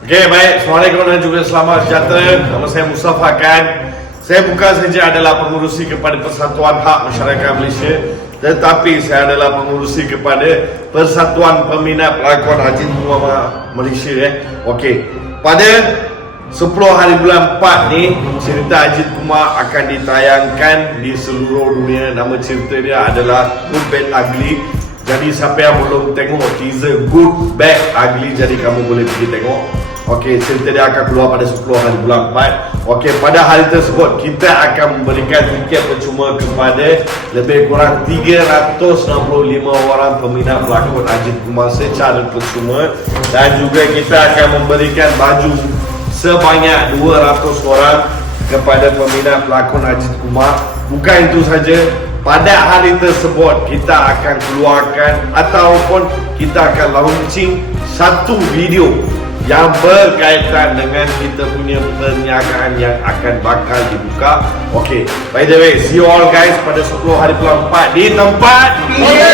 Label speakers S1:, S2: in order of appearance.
S1: Okey, baik. Assalamualaikum dan juga selamat sejahtera. Nama saya Mustafa Khan. Saya bukan saja adalah pengurusi kepada Persatuan Hak Masyarakat Malaysia tetapi saya adalah pengurusi kepada Persatuan Peminat Pelakon Haji Muhammad Malaysia eh. Okey. Pada 10 hari bulan 4 ni cerita Ajit Kumar akan ditayangkan di seluruh dunia. Nama cerita dia adalah Good Bad Ugly. Jadi siapa yang belum tengok teaser Good Bad Ugly jadi kamu boleh pergi tengok. Okey, cerita dia akan keluar pada 10 hari bulan 4. Okey, pada hari tersebut kita akan memberikan tiket percuma kepada lebih kurang 365 orang peminat pelakon Ajit Kumar secara percuma dan juga kita akan memberikan baju sebanyak 200 orang kepada peminat pelakon Ajit Kumar. Bukan itu saja, pada hari tersebut kita akan keluarkan ataupun kita akan launching satu video yang berkaitan dengan kita punya perniagaan yang akan bakal dibuka. Okay, by the way, see you all guys pada 10 hari bulan 4 di tempat PA.